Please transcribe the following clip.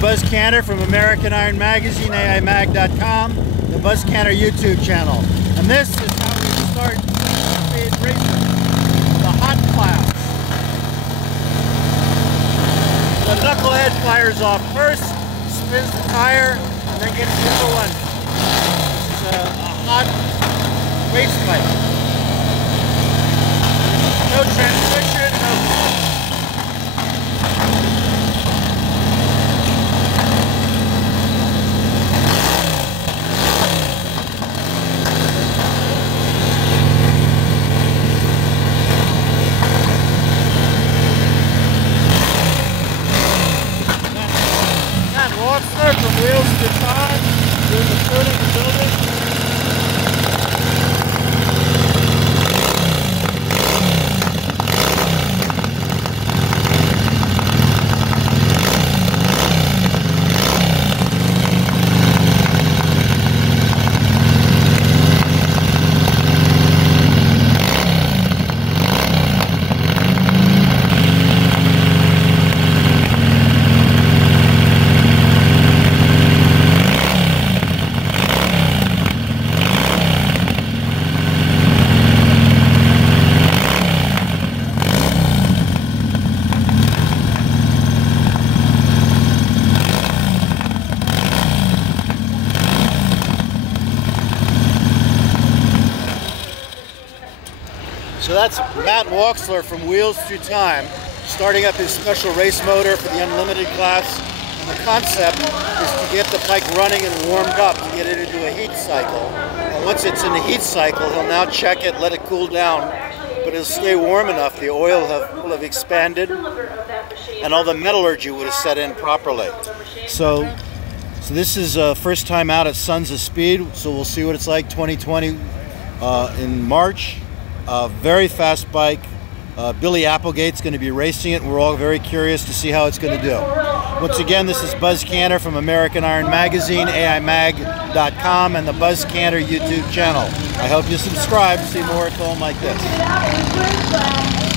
Buzz Canter from American Iron Magazine, AIMag.com, the Buzz Canter YouTube channel. And this is how we start speed racing, the hot class. The knucklehead fires off first, spins the tire, and then gets the other one. This is a hot race bike. No transmission, no. Walksler from wheels to time, doing the tuning and building. So that's Matt Walksler from Wheels Through Time, starting up his special race motor for the Unlimited class. And the concept is to get the bike running and warmed up, to get it into a heat cycle. And once it's in the heat cycle, he'll now check it, let it cool down, but it'll stay warm enough. The oil will have expanded, and all the metallurgy would have set in properly. So this is first time out at Sons of Speed, so we'll see what it's like 2020 in March. Very fast bike. Billy Applegate's going to be racing it. We're all very curious to see how it's going to do. Once again, this is Buzz Canter from American Iron Magazine, AIMag.com, and the Buzz Canter YouTube channel. I hope you subscribe to see more at home like this.